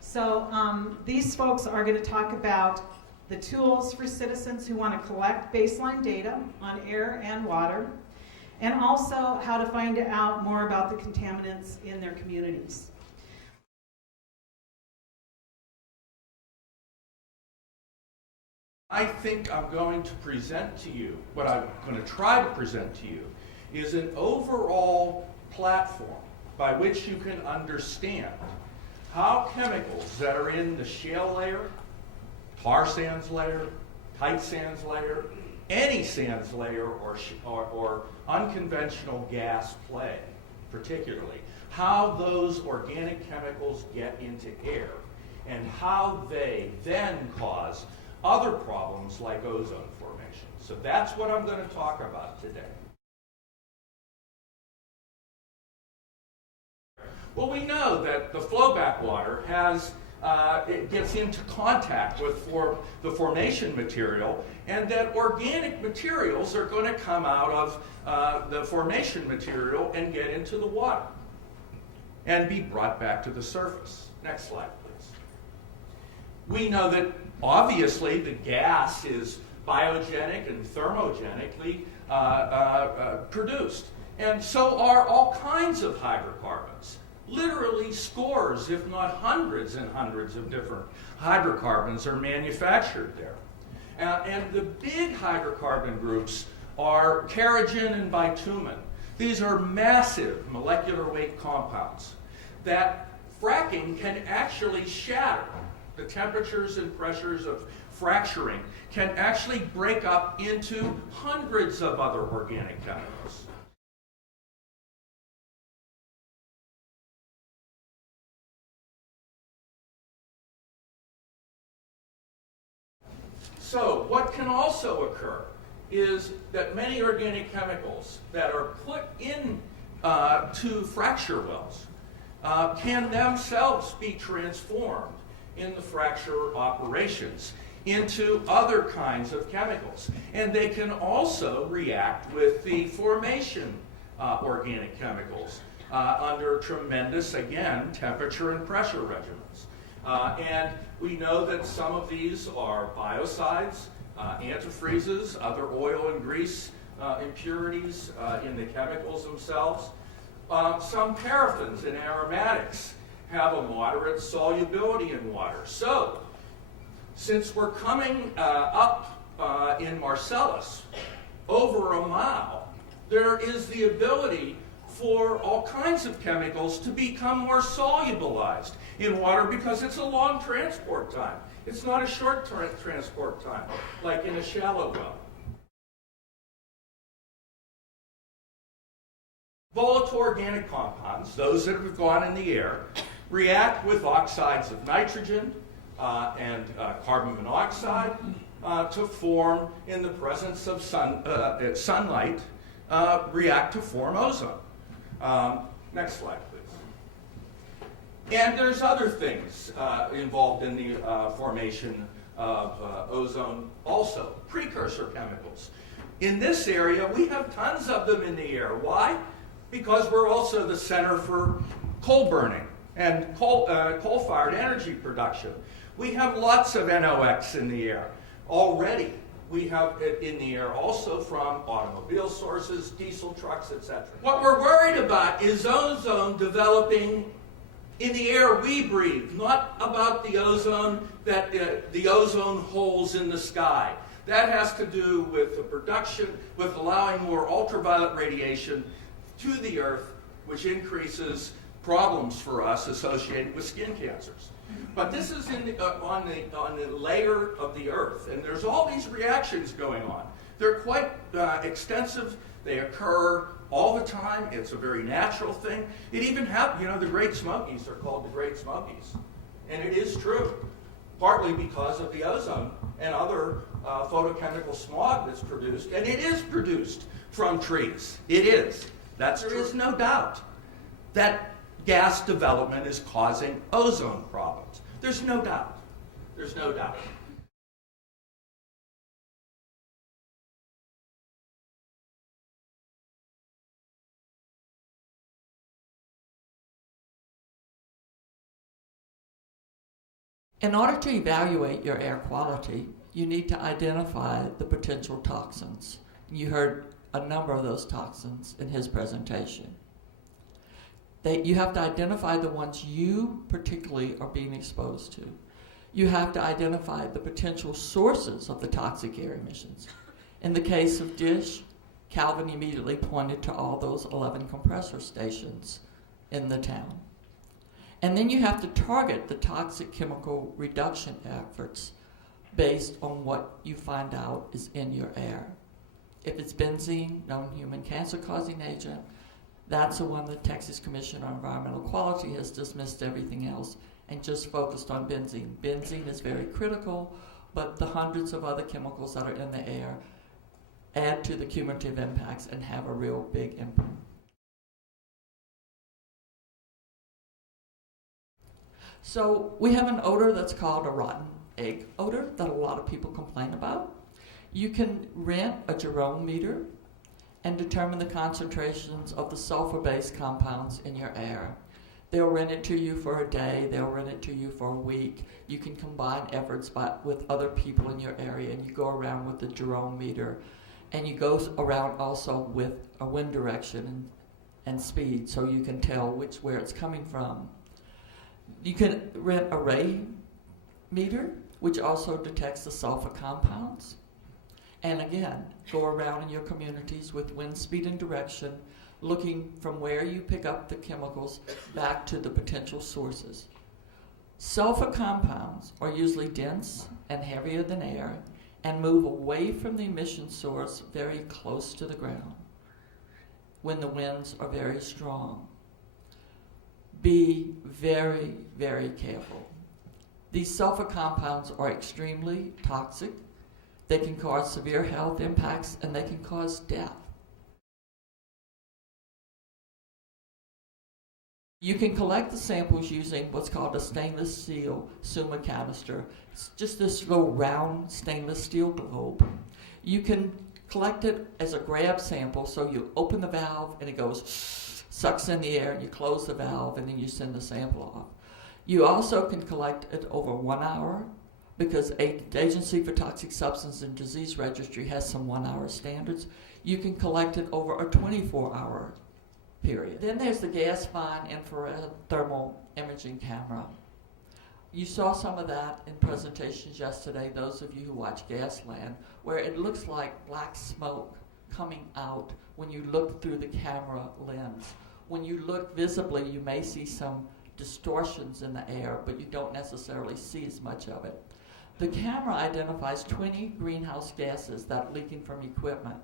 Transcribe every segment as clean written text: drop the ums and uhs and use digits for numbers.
So these folks are going to talk about the tools for citizens who want to collect baseline data on air and water, and also how to find out more about the contaminants in their communities. I think I'm going to present to you, what I'm going to try to present to you, is an overall platform by which you can understand how chemicals that are in the shale layer, tar sands layer, tight sands layer, any sands layer or unconventional gas play, particularly, how those organic chemicals get into air and how they then cause other problems like ozone formation. So that's what I'm going to talk about today. Well, we know that the flowback water it gets into contact with the formation material, and that organic materials are going to come out of the formation material and get into the water and be brought back to the surface. Next slide, please. We know that obviously the gas is biogenic and thermogenically produced, and so are all kinds of hydrocarbons. Literally scores, if not hundreds and hundreds of different hydrocarbons are manufactured there. And the big hydrocarbon groups are kerogen and bitumen. These are massive molecular weight compounds that fracking can actually shatter. The temperatures and pressures of fracturing can actually break up into hundreds of other organic chemicals. So what can also occur is that many organic chemicals that are put in to fracture wells can themselves be transformed in the fracture operations into other kinds of chemicals. And they can also react with the formation organic chemicals under tremendous, again, temperature and pressure regimens. And we know that some of these are biocides, antifreezes, other oil and grease impurities in the chemicals themselves. Some paraffins and aromatics have a moderate solubility in water. So, since we're coming up in Marcellus over a mile, there is the ability for all kinds of chemicals to become more solubilized in water because it's a long transport time. It's not a short transport time like in a shallow well. Volatile organic compounds, those that have gone in the air, react with oxides of nitrogen and carbon monoxide to form, in the presence of sunlight, react to form ozone. Next slide, please. And there's other things involved in the formation of ozone also, precursor chemicals. In this area, we have tons of them in the air. Why? Because we're also the center for coal burning and coal-fired energy production. We have lots of NOx in the air. Already, we have it in the air also from automobile sources, diesel trucks, etc. What we're worried about is ozone developing in the air we breathe, not about the ozone the ozone holes in the sky. That has to do with the production, with allowing more ultraviolet radiation to the Earth, which increases problems for us associated with skin cancers. But this is on the layer of the Earth, and there's all these reactions going on. They're quite extensive. They occur all the time. It's a very natural thing. It even happens, the Great Smokies are called the Great Smokies. And it is true, partly because of the ozone and other photochemical smog that's produced. And it is produced from trees. It is. There is no doubt that gas development is causing ozone problems. There's no doubt. There's no doubt. In order to evaluate your air quality, you need to identify the potential toxins. You heard a number of those toxins in his presentation. You have to identify the ones you particularly are being exposed to. You have to identify the potential sources of the toxic air emissions. In the case of Dish, Calvin immediately pointed to all those 11 compressor stations in the town. And then you have to target the toxic chemical reduction efforts based on what you find out is in your air. If it's benzene, known human cancer-causing agent, that's the one the Texas Commission on Environmental Quality has dismissed everything else and just focused on benzene. Benzene is very critical, but the hundreds of other chemicals that are in the air add to the cumulative impacts and have a real big impact. So we have an odor that's called a rotten egg odor that a lot of people complain about. You can rent a gerometer and determine the concentrations of the sulfur-based compounds in your air. They'll rent it to you for a day, they'll rent it to you for a week. You can combine efforts with other people in your area, and you go around with the gerometer, and you go around also with a wind direction and speed, so you can tell where it's coming from. You can rent a ray meter, which also detects the sulfur compounds. And again, go around in your communities with wind speed and direction, looking from where you pick up the chemicals back to the potential sources. Sulfur compounds are usually dense and heavier than air and move away from the emission source very close to the ground when the winds are very strong. Be very, very careful. These sulfur compounds are extremely toxic. They can cause severe health impacts, and they can cause death. You can collect the samples using what's called a stainless steel Summa canister. It's just this little round stainless steel globe. You can collect it as a grab sample, so you open the valve and it goes, sucks in the air, and you close the valve, and then you send the sample off. You also can collect it over 1 hour, because the Agency for Toxic Substance and Disease Registry has some 1 hour standards. You can collect it over a 24-hour period. Then there's the gas fine infrared thermal imaging camera. You saw some of that in presentations yesterday, those of you who watch Gasland, where it looks like black smoke coming out when you look through the camera lens. When you look visibly, you may see some distortions in the air, but you don't necessarily see as much of it. The camera identifies 20 greenhouse gases that are leaking from equipment.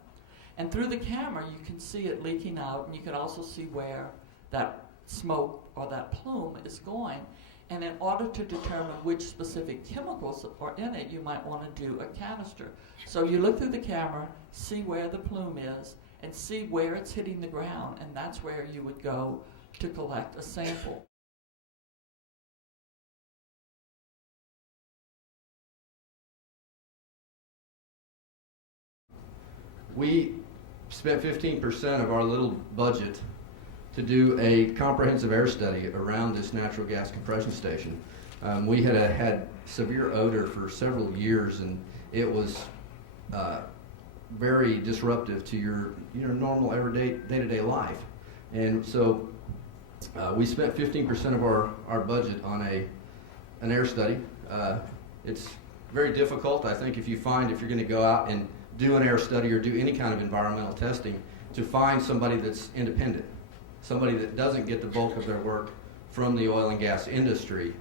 And through the camera, you can see it leaking out, and you can also see where that smoke or that plume is going. And in order to determine which specific chemicals are in it, you might want to do a canister. So you look through the camera, see where the plume is, and see where it's hitting the ground, and that's where you would go to collect a sample. We spent 15% of our little budget to do a comprehensive air study around this natural gas compression station. We had severe odor for several years, and it was very disruptive to your normal everyday day-to-day life. And so we spent 15% of our budget on an air study. It's very difficult, I think, if you're going to go out and do an air study or do any kind of environmental testing, to find somebody that's independent, somebody that doesn't get the bulk of their work from the oil and gas industry.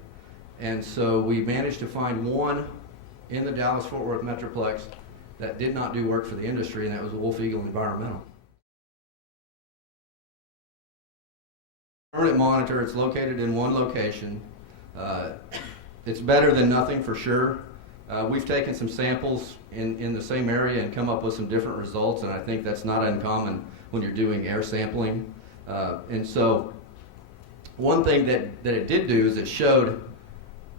And so we managed to find one in the Dallas-Fort Worth Metroplex that did not do work for the industry, and that was Wolf Eagle Environmental. Permanent monitor, it's located in one location. It's better than nothing for sure. We've taken some samples in the same area and come up with some different results, and I think that's not uncommon when you're doing air sampling. And so one thing that it did do is it showed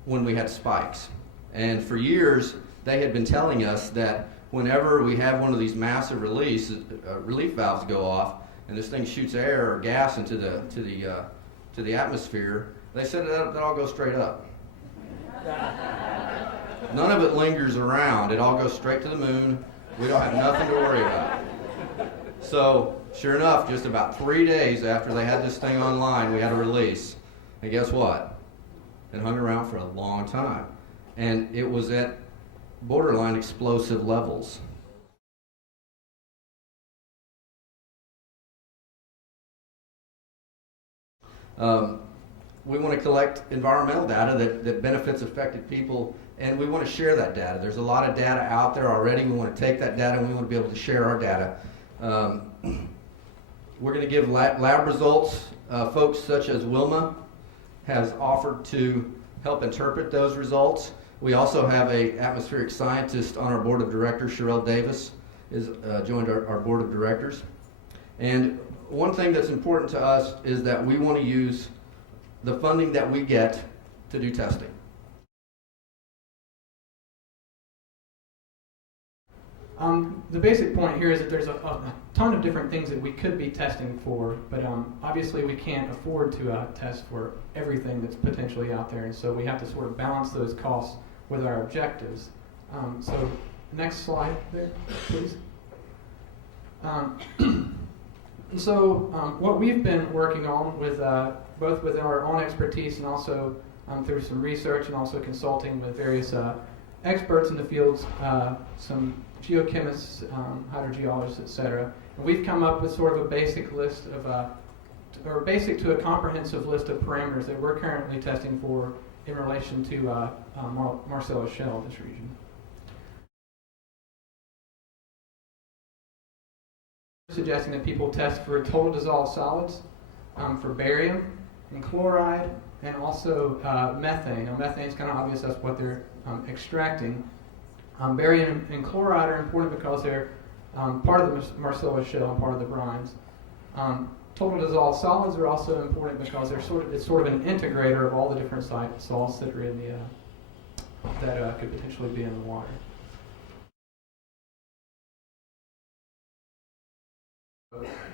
when we had spikes. And for years, they had been telling us that whenever we have one of these massive relief valves go off, and this thing shoots air or gas into the atmosphere, they said that all goes straight up. None of it lingers around. It all goes straight to the moon. We don't have nothing to worry about. So, sure enough, just about 3 days after they had this thing online, we had a release. And guess what? It hung around for a long time. And it was at borderline explosive levels. We want to collect environmental data that benefits affected people, and we want to share that data. There's a lot of data out there already. We want to take that data and we want to be able to share our data. We're going to give lab results. Folks such as Wilma has offered to help interpret those results. We also have an atmospheric scientist on our board of directors. Sherelle Davis is joined our board of directors. And one thing that's important to us is that we want to use the funding that we get to do testing. The basic point here is that there's a ton of different things that we could be testing for, but obviously we can't afford to test for everything that's potentially out there, and so we have to sort of balance those costs with our objectives. So next slide there, please. What we've been working on with both with our own expertise and also through some research and also consulting with various experts in the fields, some geochemists, hydrogeologists, etc. And we've come up with sort of a basic list of, or basic to a comprehensive list of parameters that we're currently testing for in relation to Marcellus Shale, this region. Suggesting that people test for total dissolved solids, for barium and chloride, and also methane. Now, methane is kind of obvious, that's what they're extracting. Barium and chloride are important because they're part of the Marcellus Shale and part of the brines. Total dissolved solids are also important because it's sort of an integrator of all the different salts that are in the that could potentially be in the water.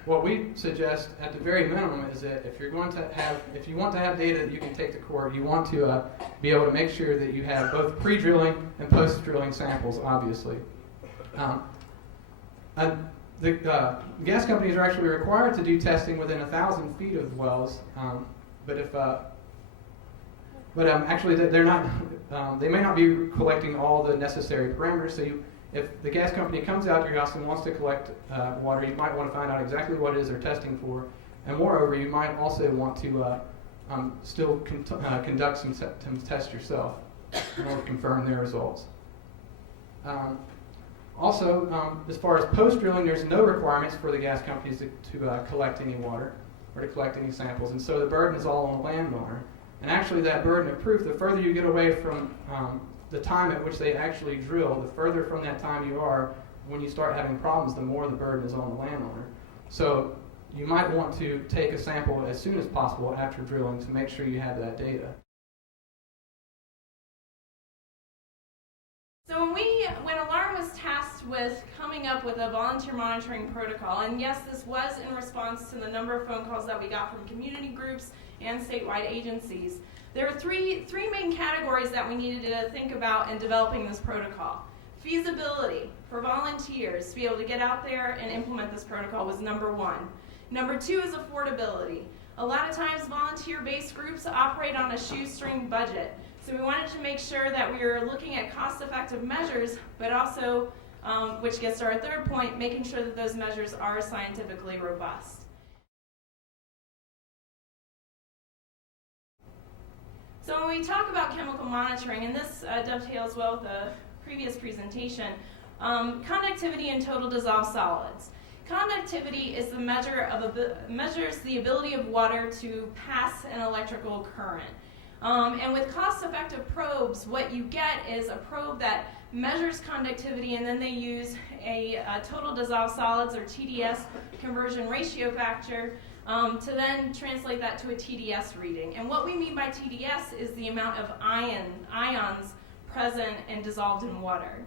What we suggest at the very minimum is that if you want to have data that you can take to court, you want to be able to make sure that you have both pre-drilling and post-drilling samples, obviously. The gas companies are actually required to do testing within 1,000 feet of wells, actually they're not. They may not be collecting all the necessary parameters. So if the gas company comes out to your house and wants to collect water, you might want to find out exactly what it is they're testing for. And moreover, you might also want to still conduct some tests yourself in order to confirm their results. As far as post-drilling, there's no requirements for the gas companies to collect any water or to collect any samples. And so the burden is all on the landowner. And actually that burden of proof, the further you get away from the time at which they actually drill, the further from that time you are, when you start having problems, the more the burden is on the landowner. So you might want to take a sample as soon as possible after drilling to make sure you have that data. So when Alarm was tasked with coming up with a volunteer monitoring protocol, and yes, this was in response to the number of phone calls that we got from community groups and statewide agencies, there were three main categories that we needed to think about in developing this protocol. Feasibility for volunteers to be able to get out there and implement this protocol was number one. Number two is affordability. A lot of times volunteer-based groups operate on a shoestring budget. So we wanted to make sure that we were looking at cost-effective measures, but also, which gets to our third point, making sure that those measures are scientifically robust. So when we talk about chemical monitoring, and this dovetails well with the previous presentation, conductivity and total dissolved solids. Conductivity is the measures the ability of water to pass an electrical current. And with cost-effective probes, what you get is a probe that measures conductivity, and then they use a total dissolved solids, or TDS, conversion ratio factor, to then translate that to a TDS reading. And what we mean by TDS is the amount of ions present and dissolved in water.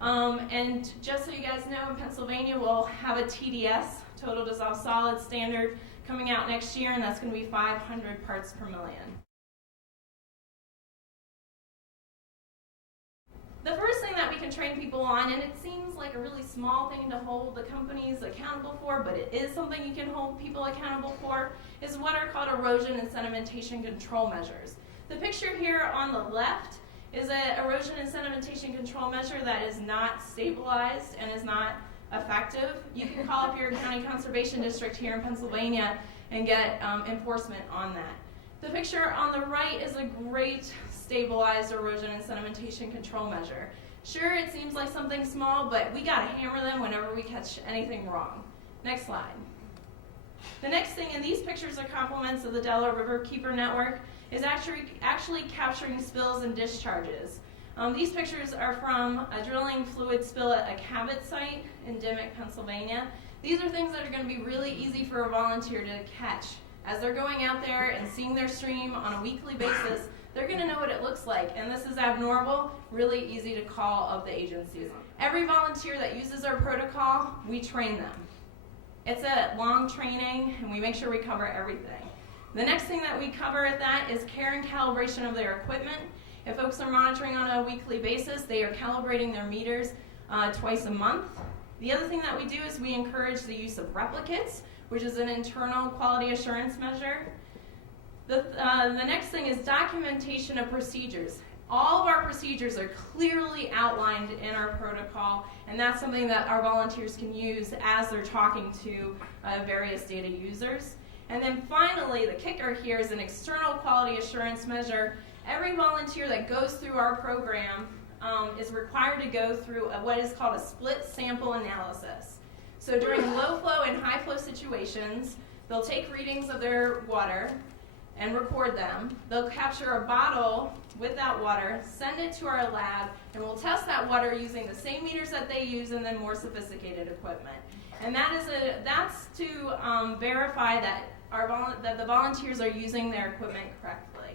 And just so you guys know, in Pennsylvania, we'll have a TDS, total dissolved solids standard, coming out next year, and that's going to be 500 parts per million. The first thing that we can train people on, and it seems like a really small thing to hold the companies accountable for, but it is something you can hold people accountable for, is what are called erosion and sedimentation control measures. The picture here on the left is an erosion and sedimentation control measure that is not stabilized and is not effective. You can call up your county conservation district here in Pennsylvania and get enforcement on that. The picture on the right is a great stabilized erosion and sedimentation control measure. Sure, it seems like something small, but we gotta hammer them whenever we catch anything wrong. Next slide. The next thing, and these pictures are complements of the Delaware River Keeper Network, is actually capturing spills and discharges. These pictures are from a drilling fluid spill at a Cabot site in Dimmock, Pennsylvania. These are things that are going to be really easy for a volunteer to catch. As they're going out there and seeing their stream on a weekly basis, they're going to know what it looks like. And this is abnormal, really easy to call up the agencies. Every volunteer that uses our protocol, we train them. It's a long training, and we make sure we cover everything. The next thing that we cover at that is care and calibration of their equipment. If folks are monitoring on a weekly basis, they are calibrating their meters twice a month. The other thing that we do is we encourage the use of replicates, which is an internal quality assurance measure. The next thing is documentation of procedures. All of our procedures are clearly outlined in our protocol, and that's something that our volunteers can use as they're talking to various data users. And then finally, the kicker here is an external quality assurance measure. Every volunteer that goes through our program is required to go through what is called a split sample analysis. So during low flow and high flow situations, they'll take readings of their water and record them. They'll capture a bottle with that water, send it to our lab, and we'll test that water using the same meters that they use and then more sophisticated equipment. And that's to verify that that the volunteers are using their equipment correctly.